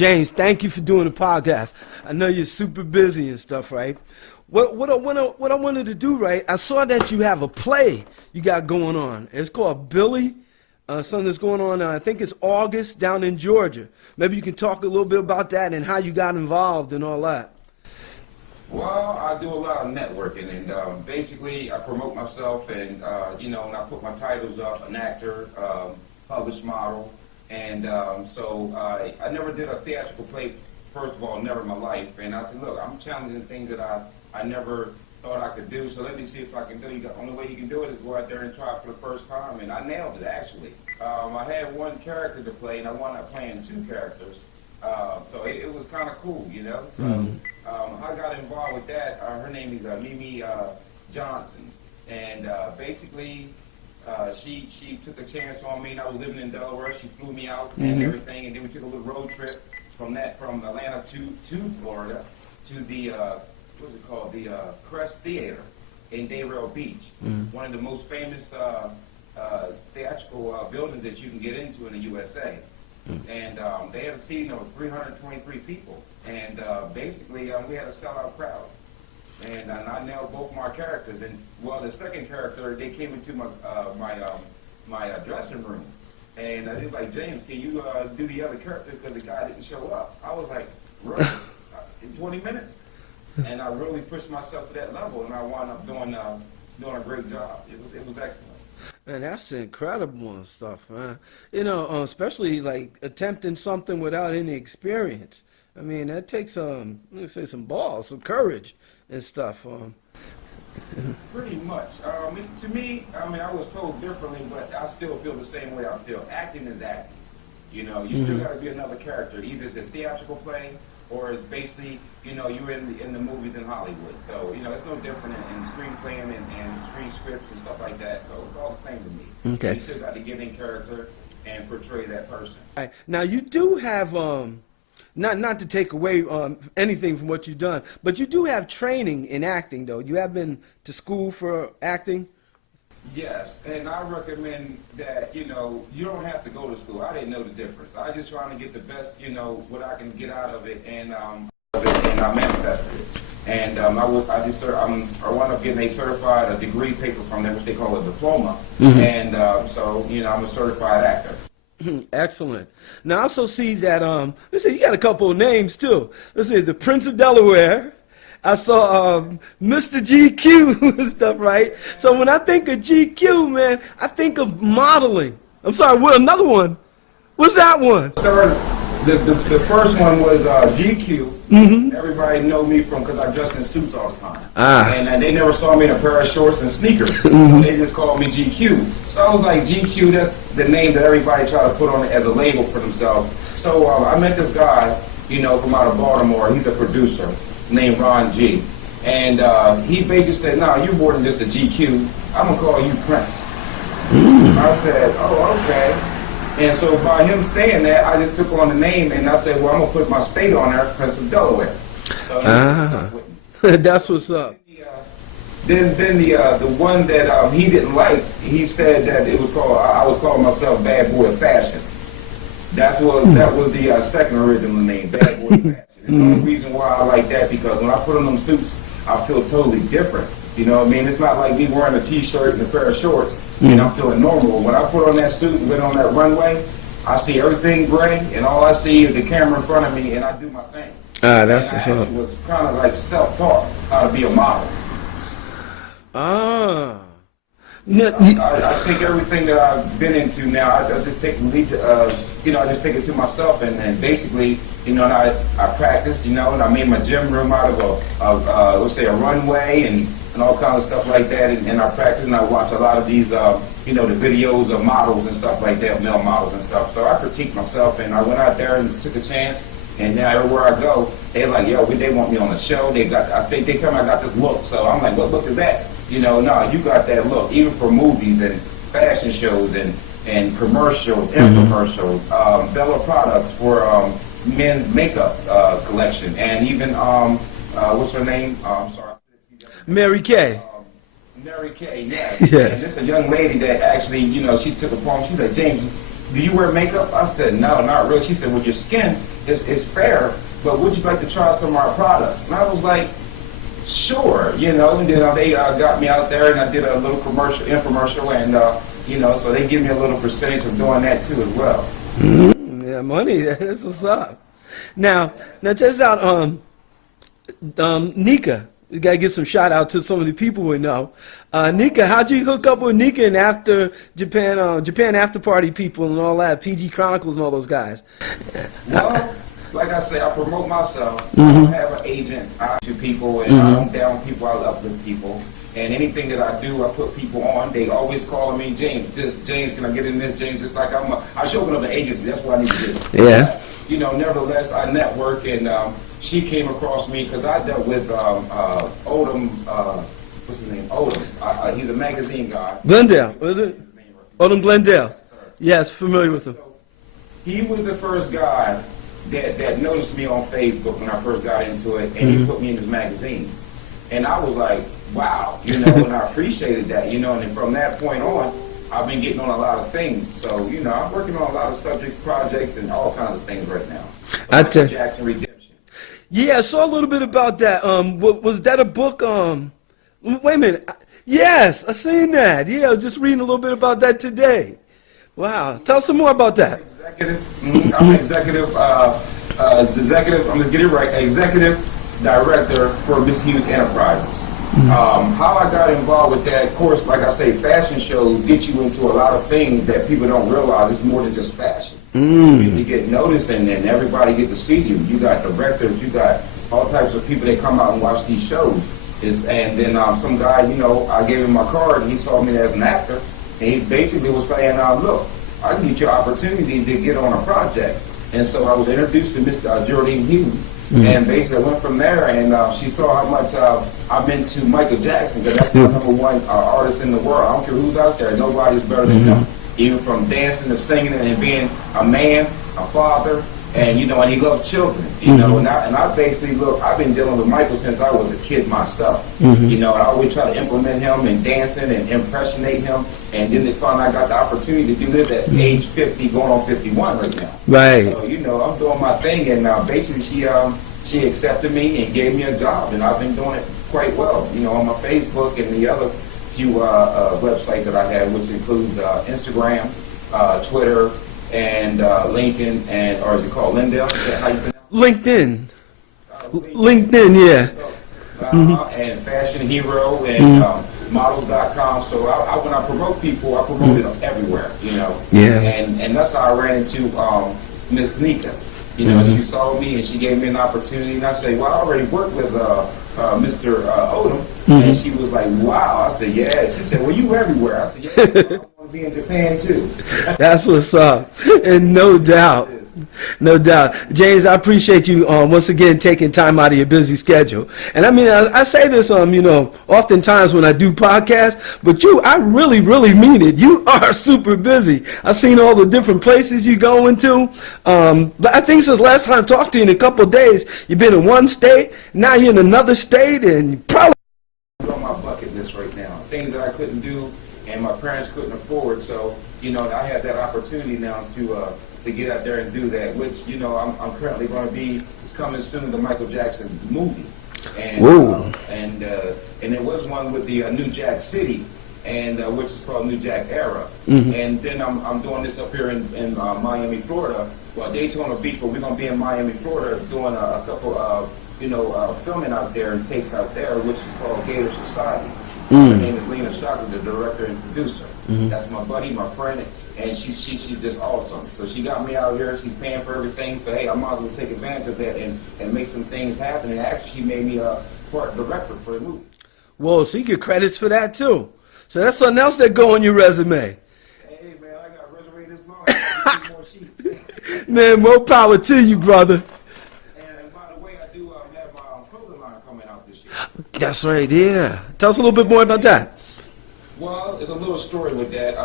James, thank you for doing the podcast. I know you're super busy and stuff, right? What I wanted to do, right? I saw that you have a play you got going on. It's called Billy. Something that's going on, I think it's August, down in Georgia. Maybe you can talk a little bit about that and how you got involved and all that. Well, I do a lot of networking, and basically I promote myself, and and I put my titles up: an actor, published model, and so I never did a theatrical play. First of all, never in my life, and I said, look, I'm challenging things that I never thought I could do, so let me see if I can do it. The only way you can do it is go out there and try it for the first time, and I nailed it, actually. I had one character to play, and I wound up playing two characters, so it was kind of cool, you know? So I got involved with that. Her name is Mimi Johnson, and basically she took a chance on me, and I was living in Delaware. She flew me out and everything, and then we took a little road trip from Atlanta to Florida to the what's it called, the Crest Theater in Dayrell Beach, one of the most famous theatrical buildings that you can get into in the USA. And they had a seating of 323 people, and basically we had a sellout crowd. And I nailed both my characters. And well, the second character, they came into my dressing room, and they were like, James, can you do the other character because the guy didn't show up? I was like, really? In 20 minutes? And I really pushed myself to that level, and I wound up doing a great job. It was excellent. Man, that's incredible and stuff, man. You know, especially like attempting something without any experience. I mean, that takes let me say some balls, some courage and stuff. Pretty much. To me, I mean, I was told differently, but I still feel the same way I feel. Acting is acting. You know, you still got to be another character. Either it's a theatrical play, or it's basically, you know, you're in the movies in Hollywood. So, you know, it's no different in screenplay and screen scripts and stuff like that. So it's all the same to me. Okay. You still got to get in character and portray that person. All right. Now, you do have, not to take away anything from what you've done, but you do have training in acting, though. You have been to school for acting? Yes, and I recommend that, you know, you don't have to go to school. I didn't know the difference. I just trying to get the best, you know, what I can get out of it, and I manifested it. And I wound up getting a degree paper from them, which they call a diploma. And so, you know, I'm a certified actor. Excellent. Now I also see that let's see, you got a couple of names too. Let's see, the Prince of Delaware. I saw Mr. GQ and stuff, right? So when I think of GQ, man, I think of modeling. I'm sorry, what, another one? What's that one? Sir, the first one was GQ. Everybody know me from because I dress in suits all the time. And they never saw me in a pair of shorts and sneakers. So they just called me GQ. So I was like, GQ, that's the name that everybody try to put on it as a label for themselves. So I met this guy, you know, from out of Baltimore. He's a producer named Ron G. And he basically said, no, you're more than just a GQ. I'm going to call you Prince. I said, oh, okay. And so by him saying that, I just took on the name, and I said, well, I'm going to put my state on there, Prince of Delaware. So that's what's up. Then the one that he didn't like, he said that it was called, I was calling myself Bad Boy of Fashion. That was the second original name, Bad Boy of Fashion. And the only reason why I like that, because when I put on them suits, I feel totally different. You know what I mean? It's not like me wearing a t-shirt and a pair of shorts and I'm feeling normal. When I put on that suit and went on that runway, I see everything gray, and all I see is the camera in front of me, and I do my thing. That's and I was kind of like self-taught how to be a model. I take everything that I've been into now. I just take I just take it to myself, and basically, you know, and I practice, you know, and I made my gym room out of let's say a runway and all kinds of stuff like that, and I practice and I watch a lot of these, you know, the videos of models and stuff like that, male models and stuff. So I critique myself, and I went out there and took a chance. And now everywhere I go, they're like, yo, they want me on the show. I think they come, I got this look. So I'm like, what look is that? You know, no, you got that look. Even for movies and fashion shows and commercials, infomercials, Bella products for men's makeup collection, and even what's her name? I'm sorry, Mary Kay. Mary Kay, yes. And this is a young lady that actually, you know, she took a poem. She said, James, do you wear makeup? I said, no, not really. She said, well, your skin is fair, but would you like to try some of our products? And I was like, sure, you know, and then they got me out there and I did a little infomercial, and, you know, so they give me a little percentage of doing that too as well. Yeah, money, that's what's up. Now check out, Nika. You gotta give some shout out to some of the people we know. Nika, how'd you hook up with Nika and after Japan After Party people and all that, PG Chronicles and all those guys? Well, like I say, I promote myself. I don't have an agent. I to people, and I don't down people. I uplift people. And anything that I do, I put people on. They always calling me, James, James, can I get in this, James? Just like I show up at an agency. That's what I need to do. Yeah. You know, nevertheless, I network, and she came across me because I dealt with Odom, what's his name? Odom. He's a magazine guy. Glendale, was it? Odom Glendale. Yes, familiar with him. He was the first guy that noticed me on Facebook when I first got into it, and he put me in his magazine. And I was like, wow, you know, and I appreciated that, you know, and then from that point on, I've been getting on a lot of things. So, you know, I'm working on a lot of subject projects and all kinds of things right now. Michael Jackson Redemption. Yeah, I saw a little bit about that. Was that a book? Wait a minute. Yes, I seen that. Yeah, I was just reading a little bit about that today. Wow. Tell us some more about that. I'm executive, I'm going to get it right, executive director for Misused Enterprises. How I got involved with that, of course, like I say, fashion shows get you into a lot of things that people don't realize. It's more than just fashion. You get noticed, and then everybody get to see you. You got directors, you got all types of people that come out and watch these shows. And then some guy, you know, I gave him my card, and he saw me as an actor, and he basically was saying, look, I can get you an opportunity to get on a project. And so I was introduced to Miss Geraldine Hughes. And basically I went from there, and she saw how much I'm into Michael Jackson, because that's the #1 artist in the world. I don't care who's out there. Nobody's better than him. Even from dancing to singing and being a man, a father, and, you know, and he loves children, you know. And I basically, look, I've been dealing with Michael since I was a kid myself. You know, and I always try to implement him and dancing and impersonate him. And then they found I got the opportunity to do this at age 50, going on 51 right now. Right. So, you know, I'm doing my thing, and basically she accepted me and gave me a job, and I've been doing it quite well, you know, on my Facebook and the other few websites that I have, which includes Instagram, Twitter, and LinkedIn, and, or is it called Lindell? Is that how you pronounce it? LinkedIn. LinkedIn, yeah. So, and Fashion Hero and models.com. So when I promote people, I promote it everywhere, you know. Yeah. And that's how I ran into Miss Nika. You know, she saw me and she gave me an opportunity, and I said, well, I already worked with Mr. Odom, and she was like, wow. I said, yeah. She said, well, you everywhere. I said, yeah, I want to be in Japan too. That's what's up, and no doubt. No doubt. James, I appreciate you once again taking time out of your busy schedule. And I mean, I say this, you know, oftentimes when I do podcasts, but I really, really mean it. You are super busy. I've seen all the different places you go into. I think since last time I talked to you in a couple of days, you've been in one state, now you're in another state, and you probably on my bucket list right now. Things that I couldn't do and my parents couldn't afford. So, you know, I have that opportunity now to get out there and do that, which, you know, I'm currently going to be, it's coming soon, the Michael Jackson movie. And and there was one with the New Jack City, and which is called New Jack Era. And then I'm doing this up here in Miami, Florida. Well, Daytona Beach, but we're going to be in Miami, Florida, doing a couple of, you know, filming out there and takes out there, which is called Gator Society. Her name is Lena Shocker, the director and producer. That's my buddy, my friend, and she's just awesome. So she got me out here. She's paying for everything. So hey, I might as well take advantage of that and make some things happen. And actually, she made me a part director for the movie. Whoa, so you get credits for that too. So that's something else that go on your resume. Hey man, I got a resume this long. I got 2 more sheets. Man, more power to you, brother. That's right, yeah. Tell us a little bit more about that. Well, there's a little story with that.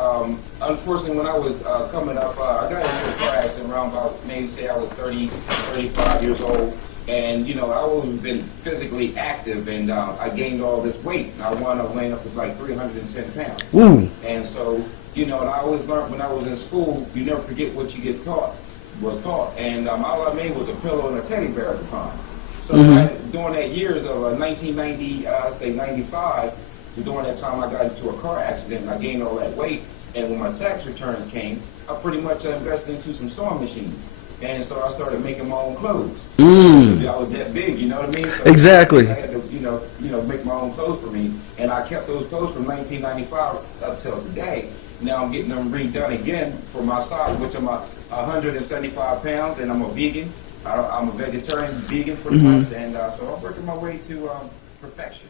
Unfortunately, when I was coming up, I got into a car accident around about, maybe say I was 30, 35 years old. And, you know, I always been physically active, and I gained all this weight. And I wound up weighing up to like 310 pounds. Ooh. And so, you know, and I always learned when I was in school, you never forget what you get taught, was taught. And all I made was a pillow and a teddy bear at the time. So during that years of 1990, say 95, during that time I got into a car accident and I gained all that weight. And when my tax returns came, I pretty much invested into some sewing machines. And so I started making my own clothes. I was that big, you know what I mean? So Exactly. I had to, you know, make my own clothes for me. And I kept those clothes from 1995 up till today. Now I'm getting them redone again for my size, which I'm 175 pounds, and I'm a vegan. I'm a vegetarian, vegan pretty much, and so I'm working my way to perfection.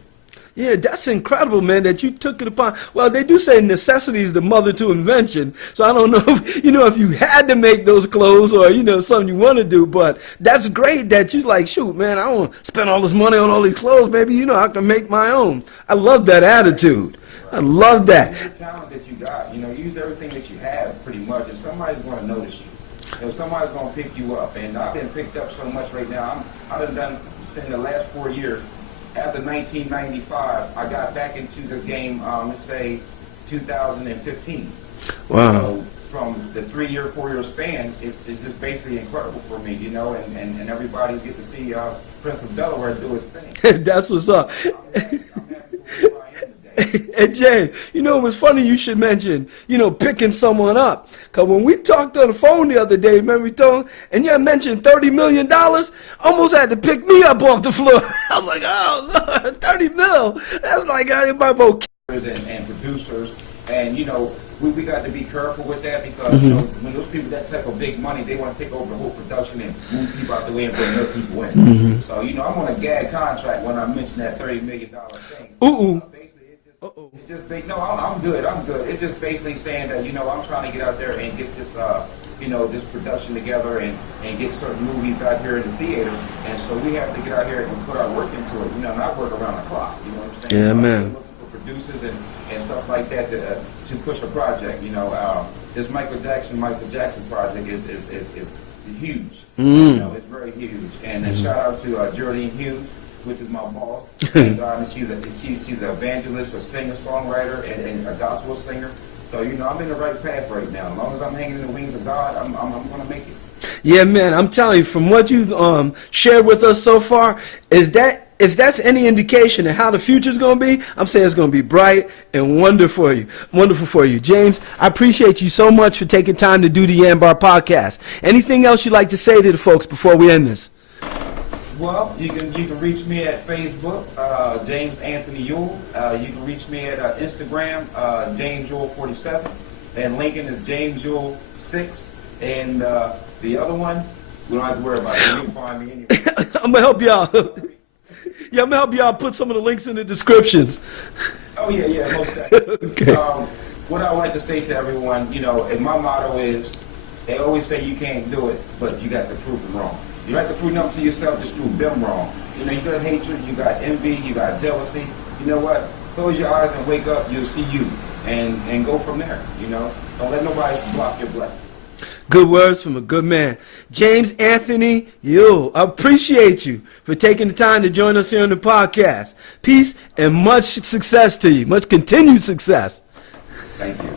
Yeah, that's incredible, man, that you took it upon. Well, they do say necessity is the mother to invention. So I don't know if, you know, if you had to make those clothes or, you know, something you want to do, but that's great that you're like, shoot, man, I don't want to spend all this money on all these clothes. Maybe, you know, I can make my own. I love that attitude. I love that. Use the talent that you got, you know, use everything that you have pretty much, and somebody's going to notice you. You know, somebody's going to pick you up, and I've been picked up so much right now. I've done in the last 4 years. After 1995, I got back into this game, let's say 2015. Wow. So from the 3-year, 4-year span, it's just basically incredible for me, you know, and everybody get to see Prince of Delaware do his thing. That's what's up. I'm happy for who I am today. And Jay, you know, it was funny you should mention, you know, picking someone up. Because when we talked on the phone the other day, remember we told, and you mentioned $30 million, almost had to pick me up off the floor. I was like, oh, Lord, 30 mil. That's like my vocabulary. And producers, and, you know, we got to be careful with that because, you know, when those people that take a big money, they want to take over the whole production and move people out the way and bring other people in. So, you know, I'm on a gag contract when I mention that $30 million thing. It just no, I'm good. It's just basically saying that, you know, I'm trying to get out there and get this, you know, this production together and get certain movies out here in the theater. And so we have to get out here and put our work into it, you know, not work around the clock. You know what I'm saying? Yeah, so man. I'm looking for producers and stuff like that to push a project. You know, this Michael Jackson project is huge. You know, it's very huge. And shout out to Geraldine Hughes, which is my boss. And she's an evangelist, a singer, songwriter, and a gospel singer. So, you know, I'm in the right path right now. As long as I'm hanging in the wings of God, I'm going to make it. Yeah, man, I'm telling you, from what you've shared with us so far, if that's any indication of how the future's going to be, I'm saying it's going to be bright and wonderful for you. James, I appreciate you so much for taking time to do the YANBAR podcast. Anything else you'd like to say to the folks before we end this? Well, you can reach me at Facebook, James Anthony Ewell. You can reach me at Instagram, James Ewell 47, and LinkedIn is James Ewell 6, and the other one we don't have to worry about it. You can find me anywhere. I'm gonna help y'all. Yeah, I'm gonna help y'all put some of the links in the descriptions. Oh yeah, most definitely. Okay. What I like to say to everyone, you know, and my motto is, they always say you can't do it, but you got to prove them wrong. You don't have to prove nothing to yourself, just prove them wrong. You know, you got hatred, you got envy, you got jealousy. You know what? Close your eyes and wake up, you'll see you. And go from there, you know. Don't let nobody block your blessing. Good words from a good man. James Anthony Ewell, I appreciate you for taking the time to join us here on the podcast. Peace and much success to you. Much continued success. Thank you.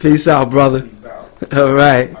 Peace out, brother. Peace out. All right.